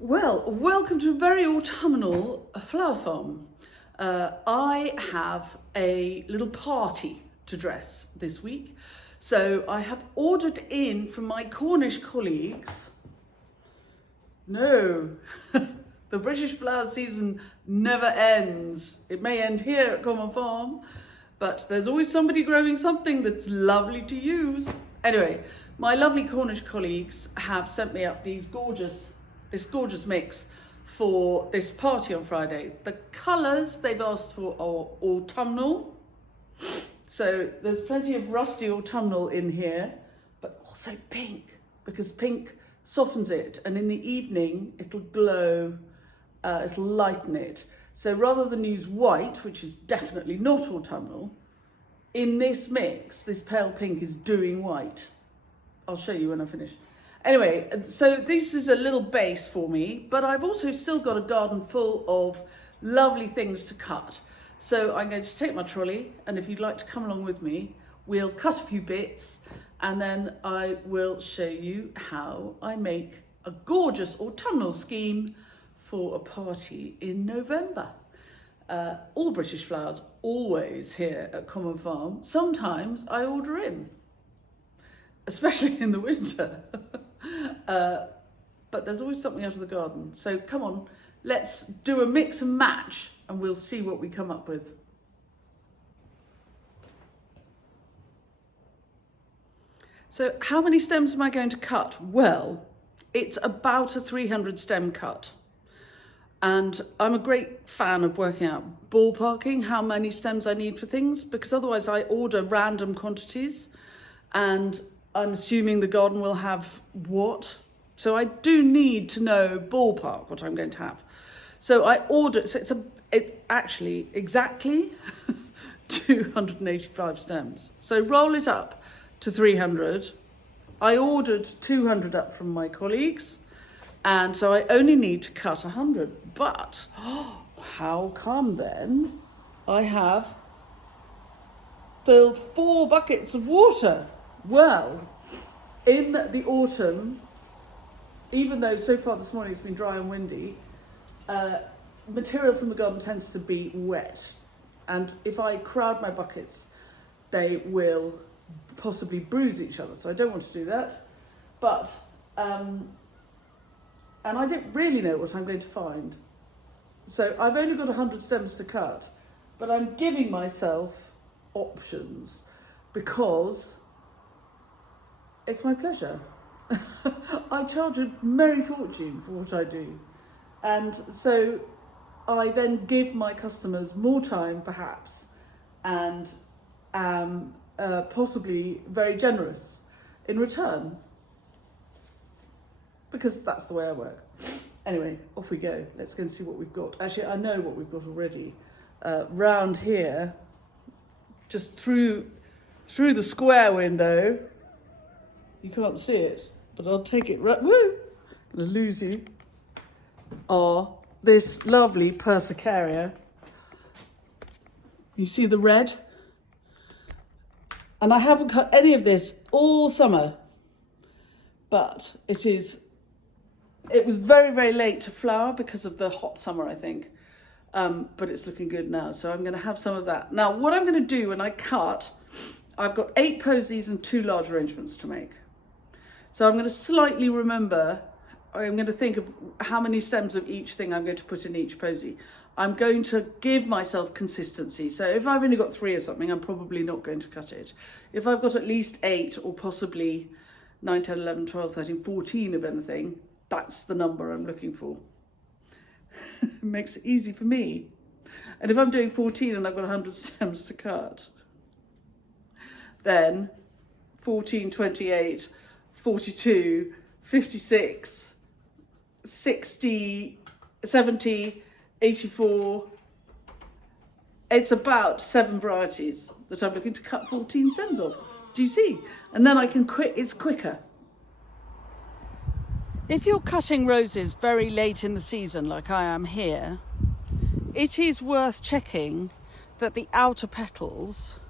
Well, welcome to a very autumnal flower farm. I have a little party to dress this week. So I have ordered in from my Cornish colleagues. No, the British flower season never ends. It may end here at Common Farm, but there's always somebody growing something that's lovely to use. Anyway, my lovely Cornish colleagues have sent me up this gorgeous mix for this party on Friday. The colours they've asked for are autumnal. So there's plenty of rusty autumnal in here, but also pink, because pink softens it, and in the evening it'll glow, it'll lighten it. So rather than use white, which is definitely not autumnal, in this mix, this pale pink is doing white. I'll show you when I finish. Anyway, so this is a little base for me, but I've also still got a garden full of lovely things to cut. So I'm going to take my trolley, and if you'd like to come along with me, we'll cut a few bits, and then I will show you how I make a gorgeous autumnal scheme for a party in November. All British flowers, always here at Common Farm. Sometimes I order in, especially in the winter. But there's always something out of the garden. So come on, let's do a mix and match and we'll see what we come up with. So how many stems am I going to cut? Well, it's about a 300 stem cut. And I'm a great fan of working out ballparking how many stems I need for things, because otherwise I order random quantities and I'm assuming the garden will have what. So I do need to know ballpark what I'm going to have. So I ordered, so it's actually exactly 285 stems. So roll it up to 300. I ordered 200 up from my colleagues, and so I only need to cut 100. But how come then I have filled 4 buckets of water? Well, in the autumn, even though so far this morning it's been dry and windy, material from the garden tends to be wet. And if I crowd my buckets, they will possibly bruise each other. So I don't want to do that. But, and I don't really know what I'm going to find. So I've only got 100 stems to cut, but I'm giving myself options because it's my pleasure. I charge a merry fortune for what I do. And so I then give my customers more time, perhaps, and am possibly very generous in return, because that's the way I work. Anyway, off we go. Let's go and see what we've got. Actually, I know what we've got already. Round here, just through the square window, you can't see it, but I'll take it right. Woo! I'm gonna lose you. Are this lovely persicaria. You see the red? And I haven't cut any of this all summer, but it was very, very late to flower because of the hot summer, I think. But it's looking good now, so I'm gonna have some of that. Now, what I'm gonna do when I cut, I've got 8 posies and 2 large arrangements to make. So I'm going to slightly remember, I'm going to think of how many stems of each thing I'm going to put in each posy. I'm going to give myself consistency. So if I've only got 3 of something, I'm probably not going to cut it. If I've got at least 8 or possibly 9, 10, 11, 12, 13, 14 of anything, that's the number I'm looking for. It makes it easy for me. And if I'm doing 14 and I've got 100 stems to cut, then 14, 28, 42, 56, 60, 70, 84. It's about 7 varieties that I'm looking to cut 14 stems of. Do you see? And then I can quit, it's quicker. If you're cutting roses very late in the season, like I am here, it is worth checking that the outer petals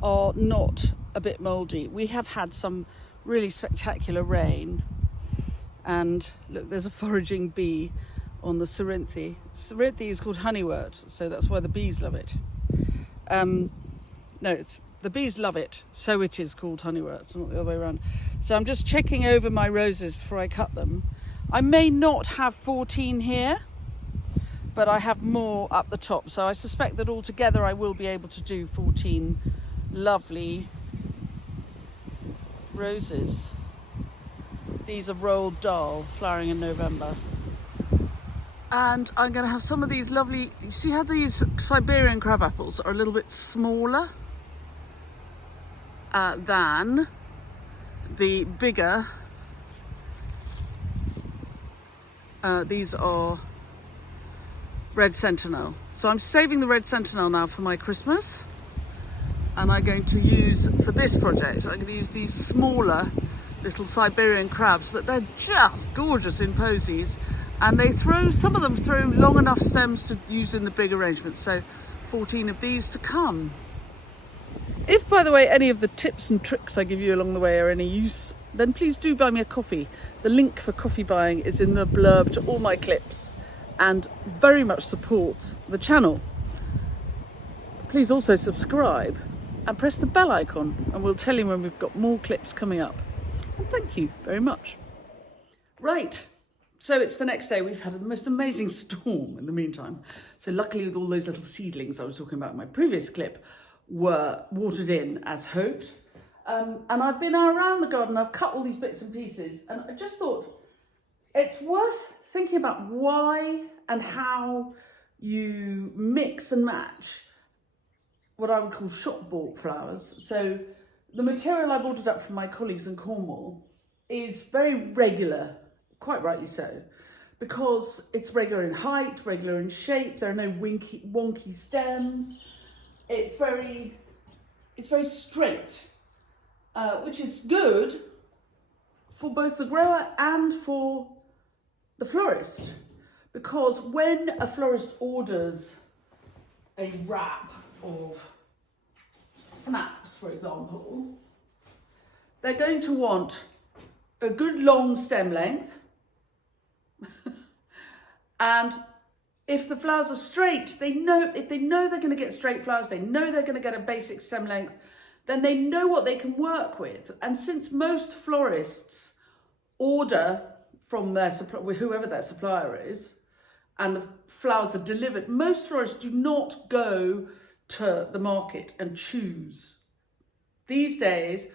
are not a bit mouldy. We have had some really spectacular rain, And look, there's a foraging bee on the cerinthe. Cerinthe is called honeywort, so that's why the bees love it. No, it's the bees love it, so it is called honeywort. It's not the other way around. So I'm just checking over my roses before I cut them. I may not have 14 here, but I have more up the top. So I suspect that altogether I will be able to do 14 lovely roses. These are rolled dahl, flowering in November. And I'm going to have some of these lovely, you see how these Siberian crab apples are a little bit smaller than the bigger, these are red sentinel. So I'm saving the red sentinel now for my Christmas, and I'm going to use, for this project, I'm going to use these smaller little Siberian crabs, but they're just gorgeous in posies, and they throw, some of them throw long enough stems to use in the big arrangements, so 14 of these to come. If, by the way, any of the tips and tricks I give you along the way are any use, then please do buy me a coffee. The link for coffee buying is in the blurb to all my clips and very much supports the channel. Please also subscribe and press the bell icon, and we'll tell you when we've got more clips coming up. And thank you very much. Right, so it's the next day. We've had the most amazing storm in the meantime. So luckily, with all those little seedlings I was talking about in my previous clip, were watered in as hoped. And I've been around the garden, I've cut all these bits and pieces, and I just thought it's worth thinking about why and how you mix and match what I would call shop bought flowers. So the material I've ordered up from my colleagues in Cornwall is very regular, quite rightly so, because it's regular in height, regular in shape, there are no wonky stems. It's very straight, which is good for both the grower and for the florist, because when a florist orders a wrap of snaps, for example, they're going to want a good long stem length, and if the flowers are straight, if they know they're going to get straight flowers, they know they're going to get a basic stem length, then they know what they can work with. And since most florists order from their whoever their supplier is, and the flowers are delivered, most florists do not go to the market and choose. These days,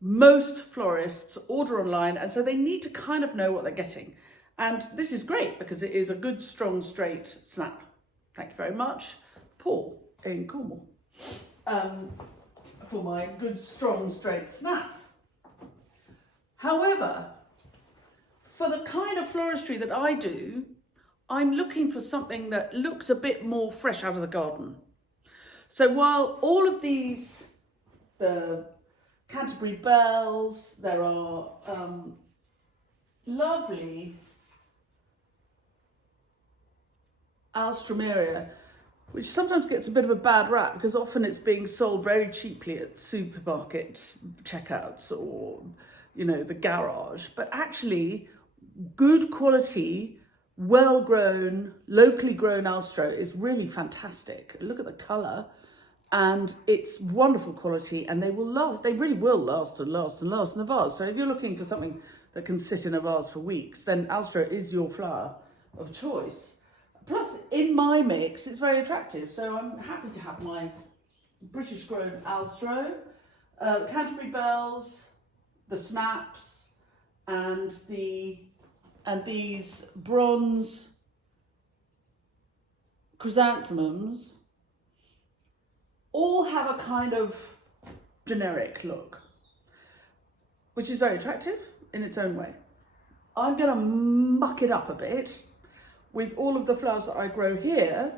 most florists order online, and so they need to kind of know what they're getting. And this is great because it is a good, strong, straight snap. Thank you very much, Paul in Cornwall, for my good, strong, straight snap. However, for the kind of floristry that I do, I'm looking for something that looks a bit more fresh out of the garden. So while all of these, the Canterbury bells, there are lovely Alstroemeria, which sometimes gets a bit of a bad rap because often it's being sold very cheaply at supermarket checkouts or, you know, the garage. But actually, good quality, well-grown, locally grown Alstro is really fantastic. Look at the colour, and it's wonderful quality, and they will last. They really will last and last and last in the vase. So if you're looking for something that can sit in a vase for weeks, then Alstro is your flower of choice. Plus, in my mix, it's very attractive. So I'm happy to have my British grown Alstro, Canterbury bells, the snaps, and these bronze chrysanthemums all have a kind of generic look, which is very attractive in its own way. I'm going to muck it up a bit with all of the flowers that I grow here.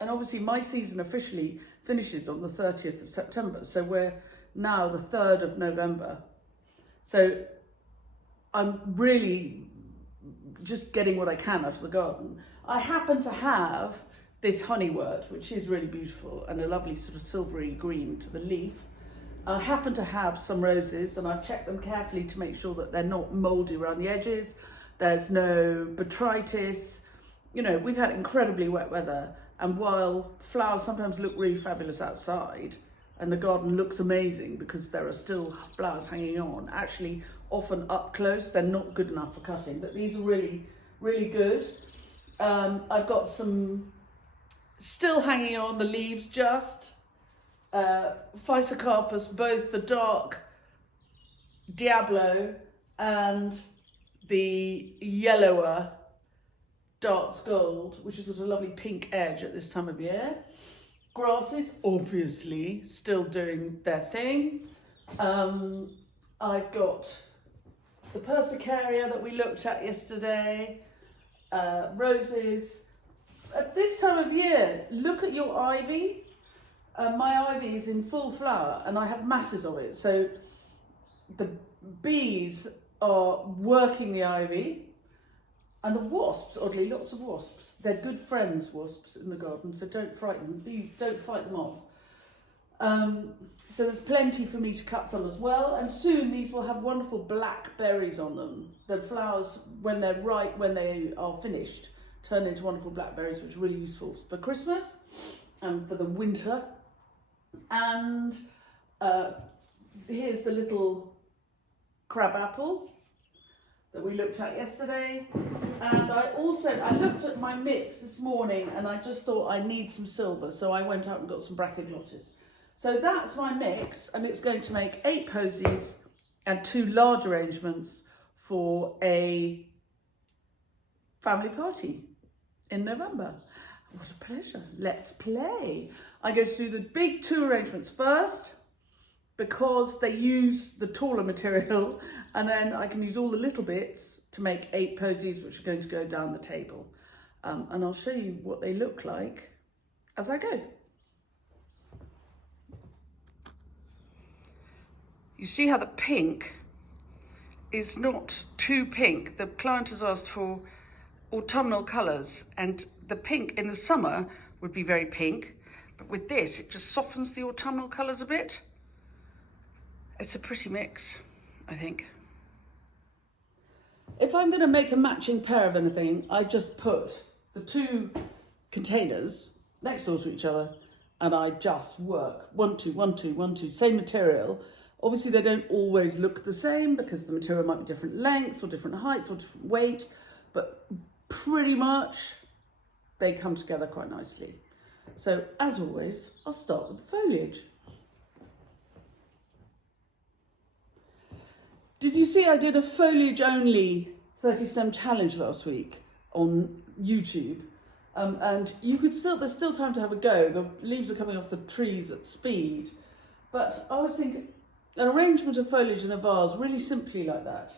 And obviously my season officially finishes on the 30th of September. So we're now the 3rd of November. So I'm really just getting what I can out of the garden. I happen to have this honeywort, which is really beautiful, and a lovely sort of silvery green to the leaf. I happen to have some roses, and I've checked them carefully to make sure that they're not mouldy around the edges. There's no botrytis. You know, we've had incredibly wet weather, and while flowers sometimes look really fabulous outside and the garden looks amazing because there are still flowers hanging on, actually often up close they're not good enough for cutting, but these are really, really good. I've got some still hanging on, the leaves just. Physocarpus, both the dark Diablo and the yellower Dark's Gold, which has got a lovely pink edge at this time of year. Grasses, obviously, still doing their thing. I've got the Persicaria that we looked at yesterday, roses. At this time of year, look at your ivy. My ivy is in full flower and I have masses of it. So the bees are working the ivy, and the wasps, oddly, lots of wasps. They're good friends, wasps, in the garden, so don't frighten them, don't fight them off. So there's plenty for me to cut some as well, and soon these will have wonderful black berries on them. The flowers, when they're ripe, when they are finished, turn into wonderful blackberries, which are really useful for Christmas and for the winter. And here's the little crabapple that we looked at yesterday. And I looked at my mix this morning and I just thought I need some silver, so I went out and got some brachioglottis. So that's my mix, and it's going to make 8 posies and 2 large arrangements for a family party in November. What a pleasure. Let's play. I'm going to do the big 2 arrangements first because they use the taller material, and then I can use all the little bits to make 8 posies, which are going to go down the table. And I'll show you what they look like as I go. You see how the pink is not too pink. The client has asked for autumnal colours, and the pink in the summer would be very pink, but with this it just softens the autumnal colours a bit. It's a pretty mix, I think. If I'm going to make a matching pair of anything, I just put the 2 containers next door to each other and I just work 1, 2, 1, 2, 1, 2, same material. Obviously they don't always look the same because the material might be different lengths or different heights or different weight, but pretty much they come together quite nicely. So as always, I'll start with the foliage. Did you see I did a foliage only 30 stem challenge last week on YouTube? And you could there's still time to have a go. The leaves are coming off the trees at speed. But I was thinking, an arrangement of foliage in a vase, really simply like that,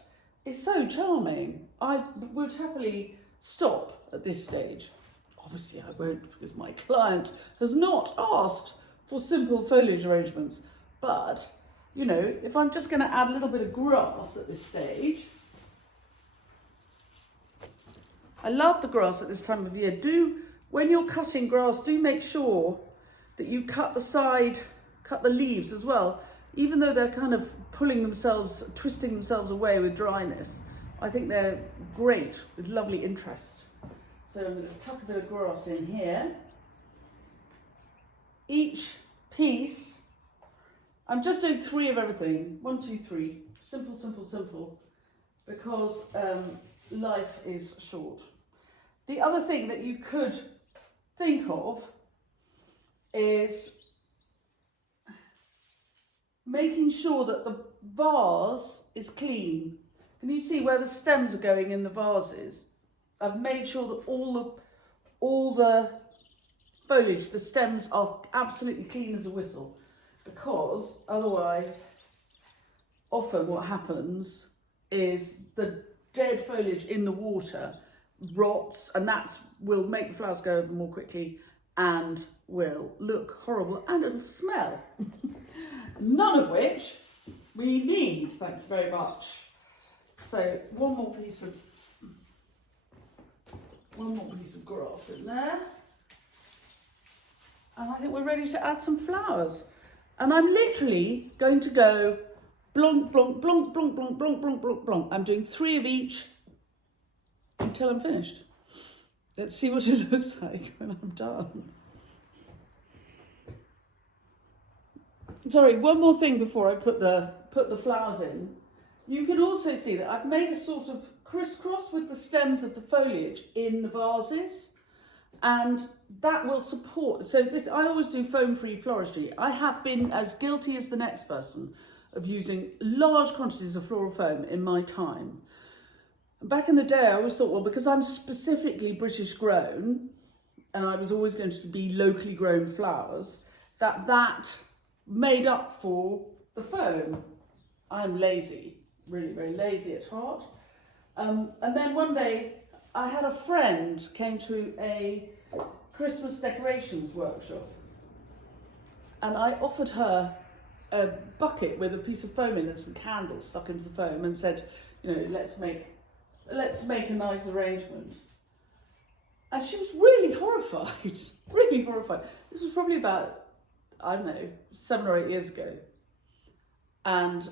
is so charming. I would happily stop at this stage. Obviously I won't, because my client has not asked for simple foliage arrangements. But, you know, if I'm just going to add a little bit of grass at this stage. I love the grass at this time of year. When you're cutting grass, do make sure that you cut the leaves as well. Even though they're kind of twisting themselves away with dryness, I think they're great with lovely interest. So I'm going to tuck a bit of grass in here. Each piece, I'm just doing 3 of everything. 1, 2, 3. Simple, simple, simple. Because life is short. The other thing that you could think of is making sure that the vase is clean. Can you see where the stems are going in the vases? I've made sure that all the foliage, the stems are absolutely clean as a whistle, because otherwise often what happens is the dead foliage in the water rots, and that will make the flowers go over more quickly and will look horrible and it'll smell. None of which we need, thank you very much. So one more piece of grass in there. And I think we're ready to add some flowers. And I'm literally going to go blonk, blonk, blonk, blonk, blonk, blonk, blonk, blonk, blonk. I'm doing 3 of each till I'm finished. Let's see what it looks like when I'm done. Sorry, one more thing before I put the flowers in. You can also see that I've made a sort of crisscross with the stems of the foliage in the vases, and that will support. So this, I always do foam-free floristry. I have been as guilty as the next person of using large quantities of floral foam in my time. Back in the day, I always thought, well, because I'm specifically British grown, and I was always going to be locally grown flowers, that made up for the foam. I'm lazy, really very lazy at heart. And then one day I had a friend came to a Christmas decorations workshop, and I offered her a bucket with a piece of foam in and some candles stuck into the foam, and said, you know, let's make a nice arrangement. And she was really horrified, really horrified. This was probably about, I don't know, 7 or 8 years ago. And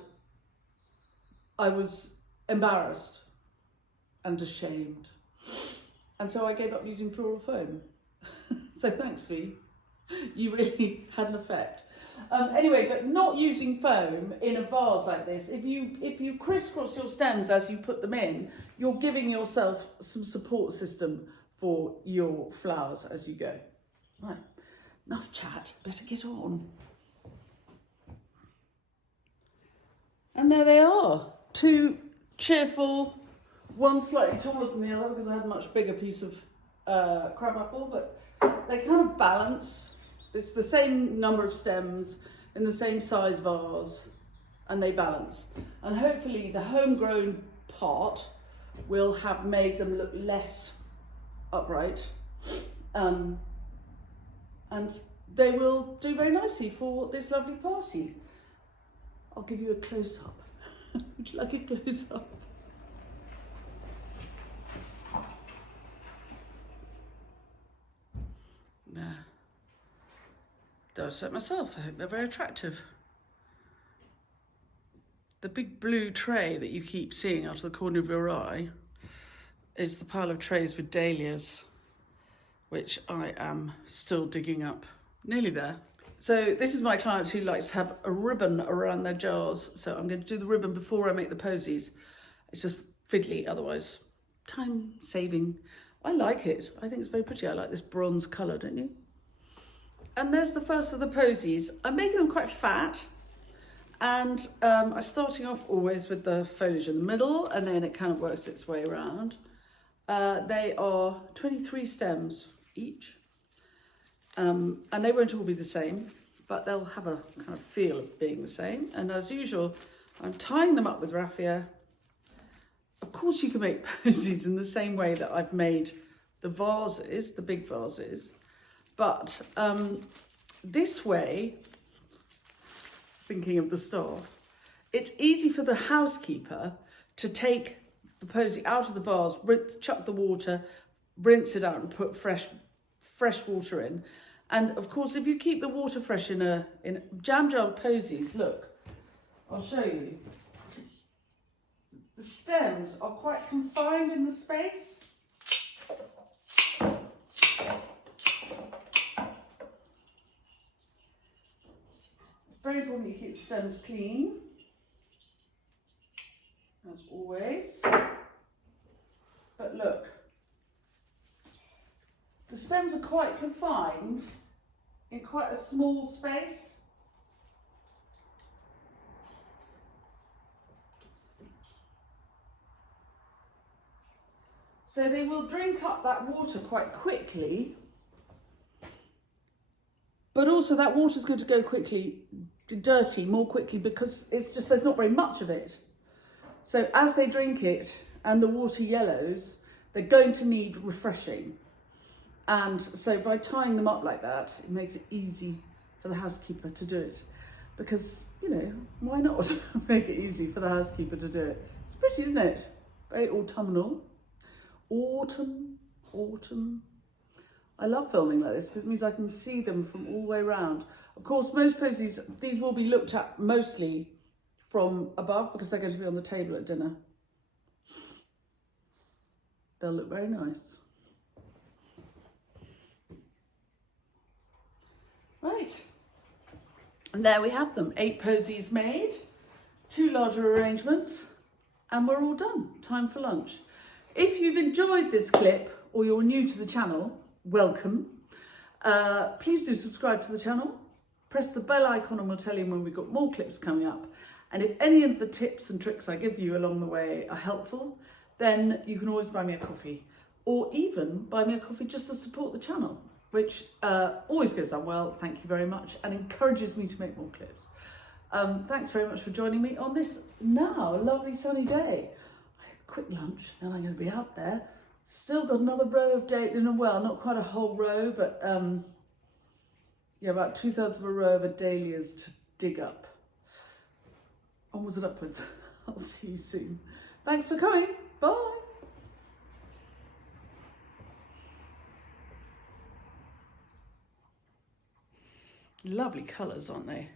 I was embarrassed and ashamed. And so I gave up using floral foam. So thanks, Fee. You really had an effect. Anyway, but not using foam in a vase like this, if you crisscross your stems as you put them in, you're giving yourself some support system for your flowers as you go. Right, enough chat, better get on. And there they are, 2 cheerful, one slightly taller than the other because I had a much bigger piece of crabapple, but they kind of balance. It's the same number of stems in the same size vase, and they balance. And hopefully the homegrown part will have made them look less upright, and they will do very nicely for this lovely party. I'll give you a close-up. Would you like a close-up? There. I set myself. I think they're very attractive. The big blue tray that you keep seeing out of the corner of your eye is the pile of trays with dahlias, which I am still digging up. Nearly there. So this is my client who likes to have a ribbon around their jars. So I'm going to do the ribbon before I make the posies. It's just fiddly otherwise. Time saving. I like it. I think it's very pretty. I like this bronze colour, don't you? And there's the first of the posies. I'm making them quite fat, and I'm starting off always with the foliage in the middle, and then it kind of works its way around. They are 23 stems each, and they won't all be the same, but they'll have a kind of feel of being the same. And as usual, I'm tying them up with raffia. Of course, you can make posies in the same way that I've made the vases, the big vases. But this way, thinking of the staff, it's easy for the housekeeper to take the posy out of the vase, chuck the water, rinse it out and put fresh water in. And of course, if you keep the water fresh in jam jar posies, look, I'll show you. The stems are quite confined in the space. Very important you keep the stems clean, as always. But look, the stems are quite confined in quite a small space. So they will drink up that water quite quickly, but also that water is going to go dirty more quickly because it's just, there's not very much of it. So as they drink it and the water yellows, they're going to need refreshing. And so by tying them up like that, it makes it easy for the housekeeper to do it. Because, you know, why not make it easy for the housekeeper to do it? It's pretty, isn't it? Very autumnal. Autumn. I love filming like this because it means I can see them from all the way around. Of course, most posies, these will be looked at mostly from above because they're going to be on the table at dinner. They'll look very nice. Right, and there we have them. 8 posies made, 2 larger arrangements, and we're all done. Time for lunch. If you've enjoyed this clip or you're new to the channel, welcome. Please do subscribe to the channel. Press the bell icon and we'll tell you when we've got more clips coming up. And if any of the tips and tricks I give you along the way are helpful, then you can always buy me a coffee, or even buy me a coffee just to support the channel, which always goes down well, thank you very much, and encourages me to make more clips. Thanks very much for joining me on this now lovely sunny day. I had a quick lunch, then I'm going to be out there. Still got another row of well, not quite a whole row, but yeah, about 2/3 of a row of dahlias to dig up. Onwards and upwards. I'll see you soon. Thanks for coming. Bye. Lovely colours, aren't they?